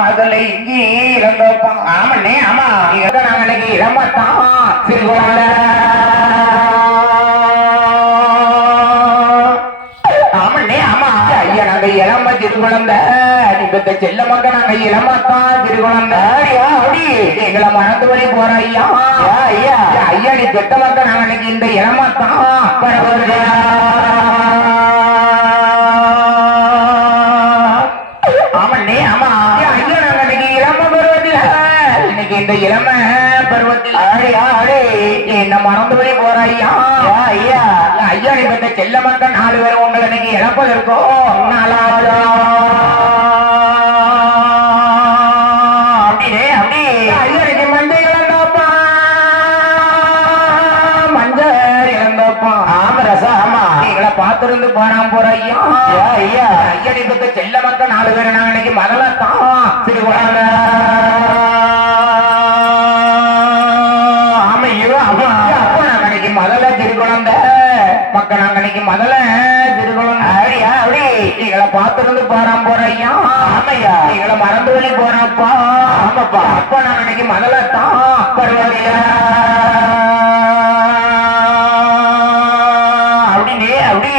அதுல இங்கே இறந்தோம் ஆமண்ணே ஆமா. இங்க நாங்க இன்னைக்கு இளமத்தான் ஆமண்ணே ஆமா. ஐயா நாங்க இளம சிறுகுழந்த செல்ல மக்கள் நாங்க இளமத்தான் சிறுகுழந்த ஐயா அப்படி எங்களை மறந்து வழி போற ஐயா. ஐயா ஐயா. நீ பெத்த மக்கள் நாங்க இந்த இளமத்தான் பரவாயில்ல இன்னைக்கு இந்த இளம பருவத்தில் என்ன மறந்து போய் போற ஐயா ஐயா. நீ இந்த செல்ல மக்கள் நாலு பேரும் உங்களை நாலாவது ஆமா ரசா ஆமா. நீங்கள பாத்திருந்து போனாம் போற ஐயா. ஐயா ஐயா. நீ செல்ல மக்கள் நாலு பேரை நாங்க இன்னைக்கு மதலத்தான் திருக்குழந்தை இன்னைக்கு முதல்ல திருக்குழந்த மக்கள் இன்னைக்கு முதல்ல திருக்குழந்த அப்படியா அப்படி. எங்களை பார்த்திருந்து போறான் போற ஐயா ஆமையா. எங்களை மறந்து வழி போறாப்பா ஆமாப்பா. அப்ப நாங்க இன்னைக்கு முதல்ல தான் பரவாயில்ல அப்படின்னு அப்படி.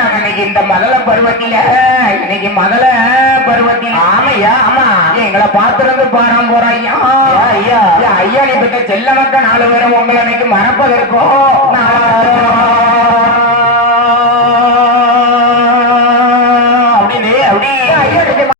நாங்க இன்னைக்கு இந்த முதல பருவத்தில இன்னைக்கு முதல பருவத்தில் ஆமையா ஆமா. எங்களை பார்த்திருந்து பாரம் போற ஐயா ஐயா ஐயா நீ பெற்ற செல்ல நாலு பேரும் உங்களை அன்னைக்கு மறப்பதற்கோ நான்